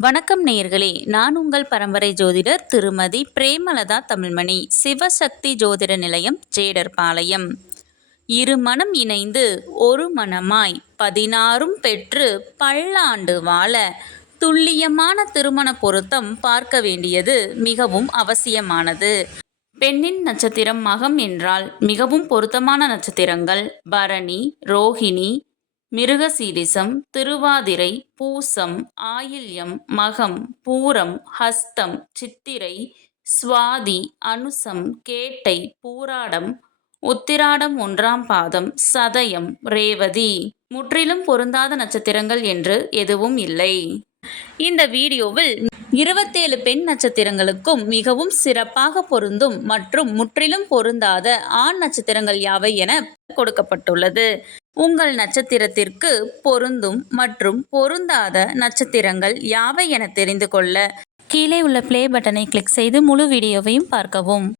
வணக்கம் நேயர்களே, நான் உங்கள் பரம்பரை ஜோதிடர் திருமதி பிரேமலதா தமிழ்மணி, சிவசக்தி ஜோதிட நிலையம், ஜேடர்பாளையம். இரு மனம் இணைந்து ஒரு மனமாய் 16 பெற்று பல்லாண்டு வாழ துல்லியமான திருமண பொருத்தம் பார்க்க வேண்டியது மிகவும் அவசியமானது. பெண்ணின் நட்சத்திரம் மகம் என்றால் மிகவும் பொருத்தமான நட்சத்திரங்கள் பரணி, ரோகிணி, மிருகசீரிசம், திருவாதிரை, பூசம், ஆயில்யம், மகம், பூரம், ஹஸ்தம், சித்திரை, சுவாதி, அனுசம், கேட்டை, பூராடம், உத்திராடம் 1ஆம் பாதம், சதயம், ரேவதி. முற்றிலும் பொருந்தாத நட்சத்திரங்கள் என்று எதுவும் இல்லை. இந்த வீடியோவில் 27 பெண் நட்சத்திரங்களுக்கும் மிகவும் சிறப்பாக பொருந்தும் மற்றும் முற்றிலும் பொருந்தாத ஆண் நட்சத்திரங்கள் யாவை என கொடுக்கப்பட்டுள்ளது. உங்கள் நட்சத்திரத்திற்கு பொருந்தும் மற்றும் பொருந்தாத நட்சத்திரங்கள் யாவை என தெரிந்து கொள்ள கீழே உள்ள ப்ளே பட்டனை கிளிக் செய்து முழு வீடியோவையும் பார்க்கவும்.